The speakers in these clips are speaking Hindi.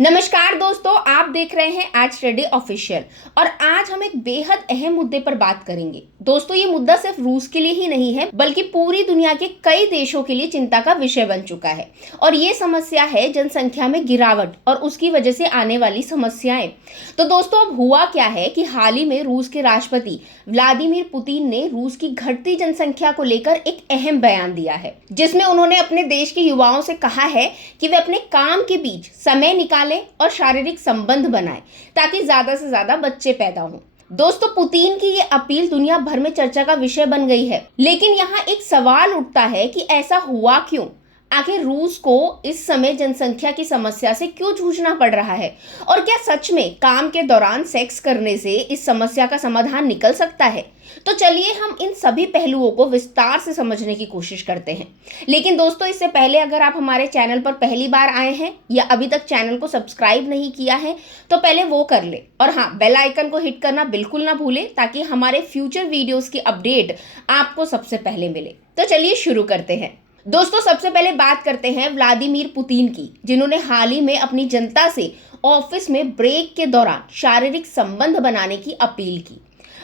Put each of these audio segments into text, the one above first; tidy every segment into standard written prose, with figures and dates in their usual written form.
नमस्कार दोस्तों, आप देख रहे हैं आज स्टडी ऑफिशियल। और आज हम एक बेहद अहम मुद्दे पर बात करेंगे। दोस्तों, ये मुद्दा सिर्फ रूस के लिए ही नहीं है बल्कि पूरी दुनिया के कई देशों के लिए चिंता का विषय बन चुका है। और ये समस्या है जनसंख्या में गिरावट और उसकी वजह से आने वाली समस्याएं। तो दोस्तों, अब हुआ क्या है कि हाल ही में रूस के राष्ट्रपति व्लादिमीर पुतिन ने रूस की घटती जनसंख्या को लेकर एक अहम बयान दिया है, जिसमें उन्होंने अपने देश के युवाओं से कहा है कि वे अपने काम के बीच समय निकालें और शारीरिक संबंध बनाएं ताकि ज्यादा से ज्यादा बच्चे पैदा हों। दोस्तों, पुतिन की ये अपील दुनिया भर में चर्चा का विषय बन गई है, लेकिन यहाँ एक सवाल उठता है कि ऐसा हुआ क्यों? आखिर रूस को इस समय जनसंख्या की समस्या से क्यों जूझना पड़ रहा है? और क्या सच में काम के दौरान सेक्स करने से इस समस्या का समाधान निकल सकता है? तो चलिए हम इन सभी पहलुओं को विस्तार से समझने की कोशिश करते हैं। लेकिन दोस्तों, इससे पहले अगर आप हमारे चैनल पर पहली बार आए हैं या अभी तक चैनल को सब्सक्राइब नहीं किया है तो पहले वो कर ले। और हाँ, बेल आइकन को हिट करना बिल्कुल ना भूलें ताकि हमारे फ्यूचर वीडियोस की अपडेट आपको सबसे पहले मिले। तो चलिए शुरू करते हैं। दोस्तों, सबसे पहले बात करते हैं व्लादिमीर पुतिन की, जिन्होंने हाल ही में अपनी जनता से ऑफिस में ब्रेक के दौरान शारीरिक संबंध बनाने की अपील की।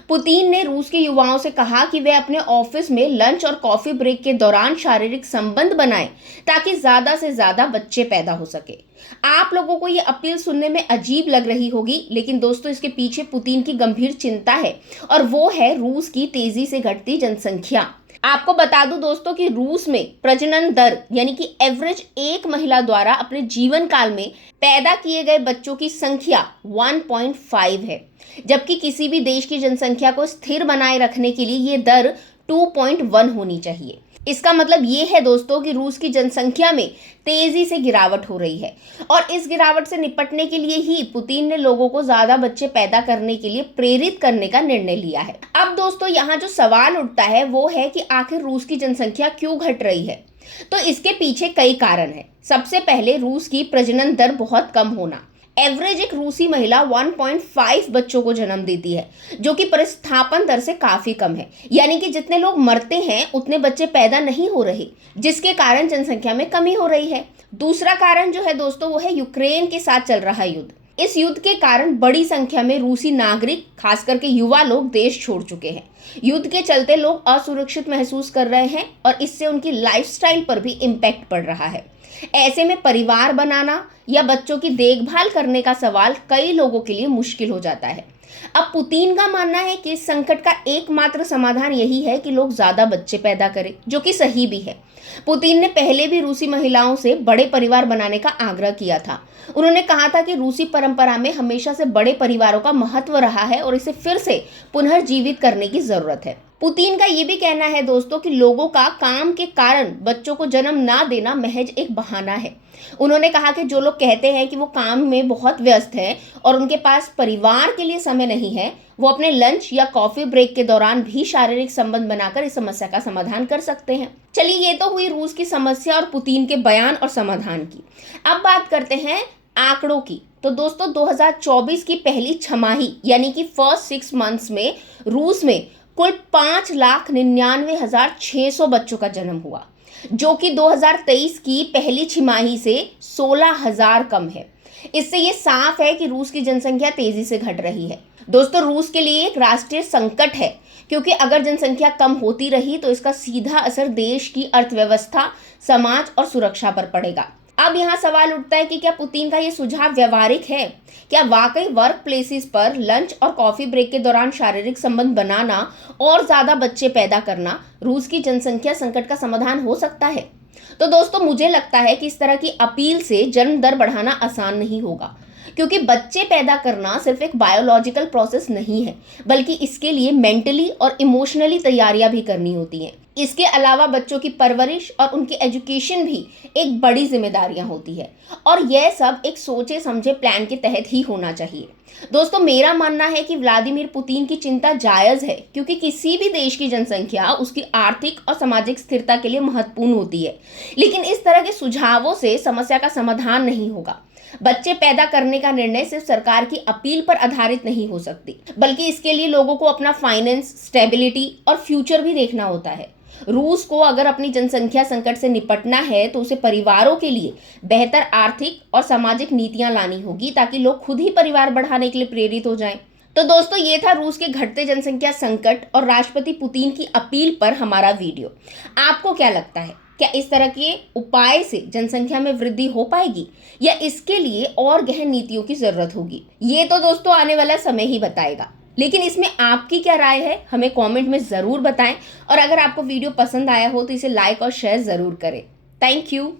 पुतिन ने रूस के युवाओं से कहा कि वे अपने ऑफिस में लंच और कॉफी ब्रेक के दौरान शारीरिक संबंध बनाएं ताकि ज्यादा से ज्यादा बच्चे पैदा हो सके। आप लोगों को ये अपील सुनने में अजीब लग रही होगी, लेकिन दोस्तों, इसके पीछे पुतिन की गंभीर चिंता है और वो है रूस की तेजी से घटती जनसंख्या। आपको बता दूं दोस्तों कि रूस में प्रजनन दर यानी कि एवरेज एक महिला द्वारा अपने जीवन काल में पैदा किए गए बच्चों की संख्या 1.5 है, जबकि किसी भी देश की जनसंख्या को स्थिर बनाए रखने के लिए ये दर 2.1 होनी चाहिए। इसका मतलब ये है दोस्तों कि रूस की जनसंख्या में तेजी से गिरावट हो रही है और इस गिरावट से निपटने के लिए ही पुतिन ने लोगों को ज्यादा बच्चे पैदा करने के लिए प्रेरित करने का निर्णय लिया है। अब दोस्तों, यहाँ जो सवाल उठता है वो है कि आखिर रूस की जनसंख्या क्यों घट रही है? तो इसके पीछे कई कारण है। सबसे पहले रूस की प्रजनन दर बहुत कम होना। एवरेज एक रूसी महिला 1.5 बच्चों को जन्म देती है, जो कि प्रतिस्थापन दर से काफी कम है। यानी कि जितने लोग मरते हैं उतने बच्चे पैदा नहीं हो रहे, जिसके कारण जनसंख्या में कमी हो रही है। दूसरा कारण जो है दोस्तों, वो है यूक्रेन के साथ चल रहा युद्ध। इस युद्ध के कारण बड़ी संख्या में रूसी नागरिक, खास करके युवा लोग, देश छोड़ चुके हैं। युद्ध के चलते लोग असुरक्षित महसूस कर रहे हैं और इससे उनकी लाइफस्टाइल पर भी इम्पैक्ट पड़ रहा है। ऐसे में परिवार बनाना या बच्चों की देखभाल करने का सवाल कई लोगों के लिए मुश्किल हो जाता है। अब पुतिन का मानना है कि इस संकट का एकमात्र समाधान यही है कि लोग ज्यादा बच्चे पैदा करें, जो कि सही भी है। पुतिन ने पहले भी रूसी महिलाओं से बड़े परिवार बनाने का आग्रह किया था। उन्होंने कहा था कि रूसी परंपरा में हमेशा से बड़े परिवारों का महत्व रहा है और इसे फिर से पुनर्जीवित करने की जरूरत है। पुतिन का ये भी कहना है दोस्तों कि लोगों का काम के कारण बच्चों को जन्म ना देना महज एक बहाना है। उन्होंने कहा कि जो लोग कहते हैं कि वो काम में बहुत व्यस्त हैं और उनके पास परिवार के लिए समय नहीं है, वो अपने लंच या कॉफी ब्रेक के दौरान भी शारीरिक संबंध बनाकर इस समस्या का समाधान कर सकते हैं। चलिए, ये तो हुई रूस की समस्या और पुतिन के बयान और समाधान की। अब बात करते हैं आंकड़ों की। तो दोस्तों, 2024 की पहली छमाही यानी कि फर्स्ट 6 मंथ्स में रूस में कुल 5,99,600 बच्चों का जन्म हुआ, जो कि 2023 की पहली छमाही से 16,000 कम है। इससे ये साफ है कि रूस की जनसंख्या तेजी से घट रही है। दोस्तों, रूस के लिए एक राष्ट्रीय संकट है, क्योंकि अगर जनसंख्या कम होती रही तो इसका सीधा असर देश की अर्थव्यवस्था, समाज और सुरक्षा पर पड़ेगा। अब यहाँ सवाल उठता है कि क्या पुतिन का ये सुझाव व्यवहारिक है? क्या वाकई वर्क प्लेसेस पर लंच और कॉफी ब्रेक के दौरान शारीरिक संबंध बनाना और ज्यादा बच्चे पैदा करना रूस की जनसंख्या संकट का समाधान हो सकता है? तो दोस्तों, मुझे लगता है कि इस तरह की अपील से जन्म दर बढ़ाना आसान नहीं होगा, क्योंकि बच्चे पैदा करना सिर्फ एक बायोलॉजिकल प्रोसेस नहीं है, बल्कि इसके लिए मेंटली और इमोशनली तैयारियां भी करनी होती हैं। इसके अलावा बच्चों की परवरिश और उनकी एजुकेशन भी एक बड़ी जिम्मेदारियां होती है और यह सब एक सोचे समझे प्लान के तहत ही होना चाहिए। दोस्तों, मेरा मानना है कि व्लादिमीर पुतिन की चिंता जायज़ है, क्योंकि किसी भी देश की जनसंख्या उसकी आर्थिक और सामाजिक स्थिरता के लिए महत्वपूर्ण होती है। लेकिन इस तरह के सुझावों से समस्या का समाधान नहीं होगा। बच्चे पैदा करने का निर्णय सिर्फ सरकार की अपील पर आधारित नहीं हो सकती, बल्कि इसके लिए लोगों को अपना फाइनेंस, स्टेबिलिटी और फ्यूचर भी देखना होता है। रूस को अगर अपनी जनसंख्या संकट से निपटना है तो उसे परिवारों के लिए बेहतर आर्थिक और सामाजिक नीतियां लानी होगी ताकि लोग खुद ही परिवार बढ़ाने के लिए प्रेरित हो जाएं। तो दोस्तों ये था रूस के घटते जनसंख्या संकट और राष्ट्रपति पुतिन की अपील पर हमारा वीडियो। आपको क्या लगता है, क्या इस तरह के उपाय से जनसंख्या में वृद्धि हो पाएगी या इसके लिए और गहन नीतियों की जरूरत होगी? ये तो दोस्तों आने वाला समय ही बताएगा। लेकिन इसमें आपकी क्या राय है हमें कमेंट में ज़रूर बताएं और अगर आपको वीडियो पसंद आया हो तो इसे लाइक और शेयर ज़रूर करें। Thank you.